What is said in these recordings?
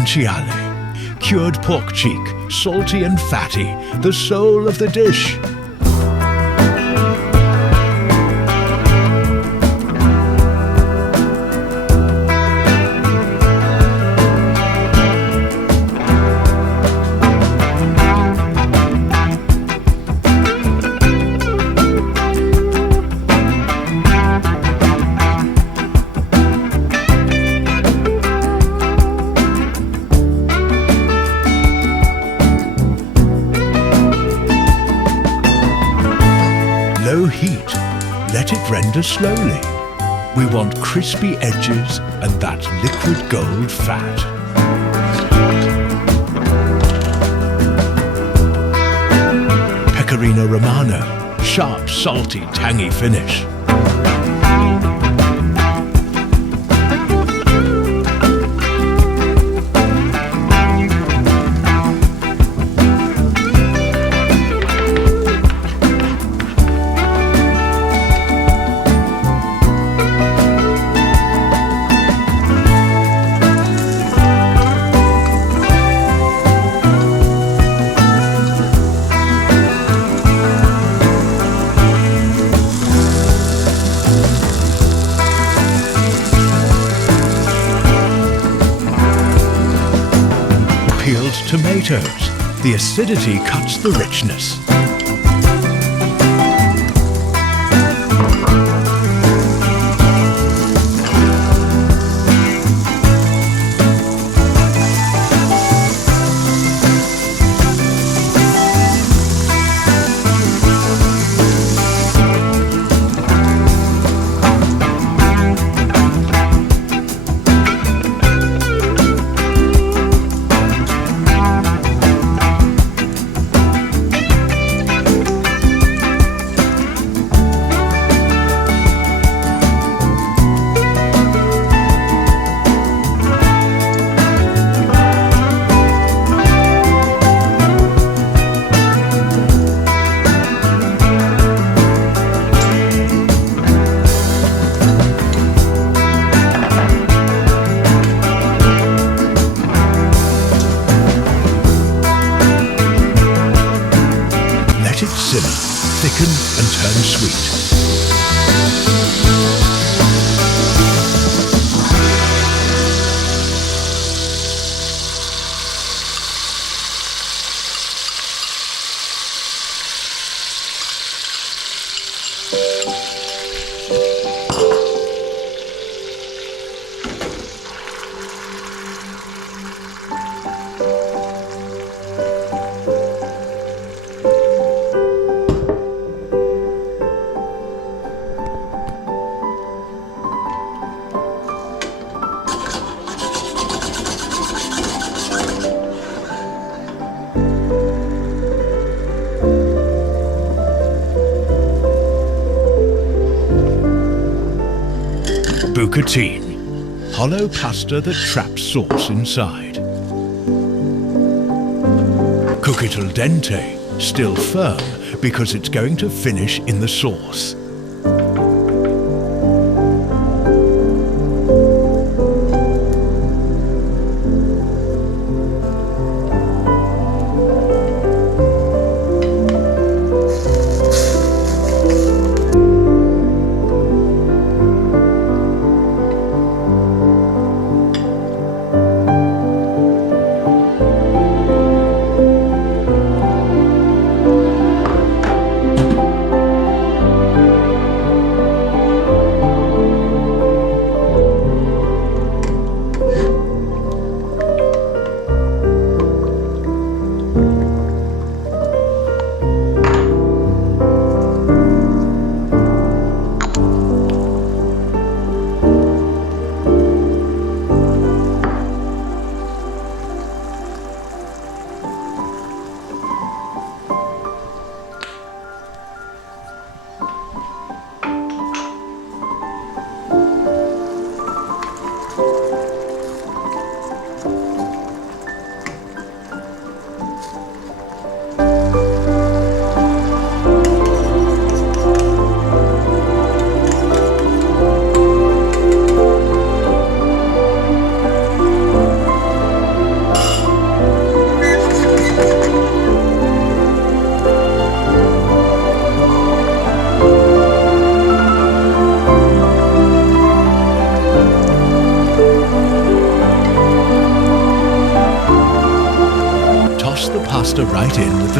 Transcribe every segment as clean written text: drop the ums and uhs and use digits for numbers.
Guanciale, cured pork cheek, salty and fatty, the soul of the dish. Low heat, let it render slowly. We want crispy edges and that liquid gold fat. Pecorino Romano, sharp, salty, tangy finish. Peeled tomatoes. The acidity cuts the richness. Let it simmer, thicken and turn sweet. Bucatini, hollow pasta that traps sauce inside. Cook it al dente, still firm, because it's going to finish in the sauce.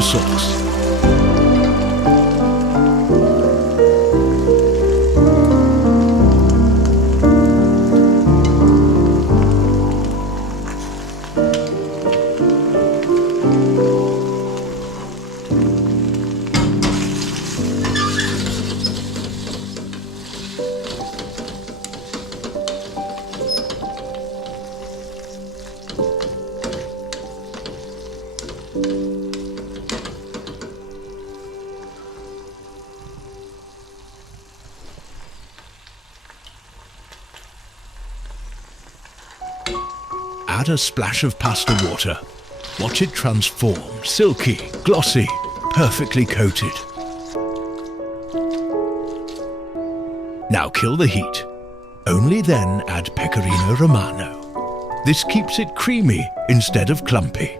tomato sauce. Add a splash of pasta water. Watch it transform, silky, glossy, perfectly coated. Now kill the heat. Only then add Pecorino Romano. This keeps it creamy instead of clumpy.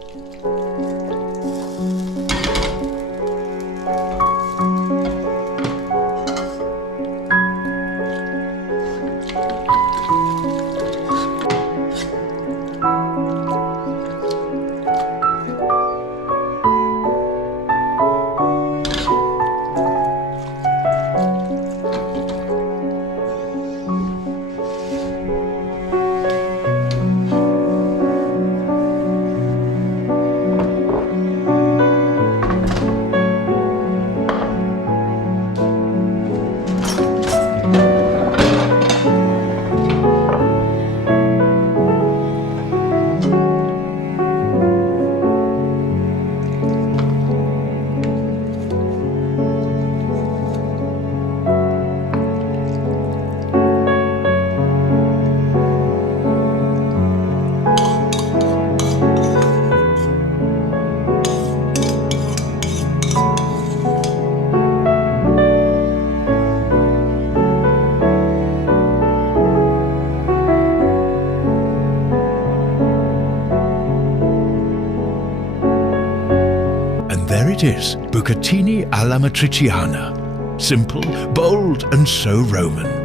There it is, bucatini all'amatriciana. Simple, bold, and so Roman.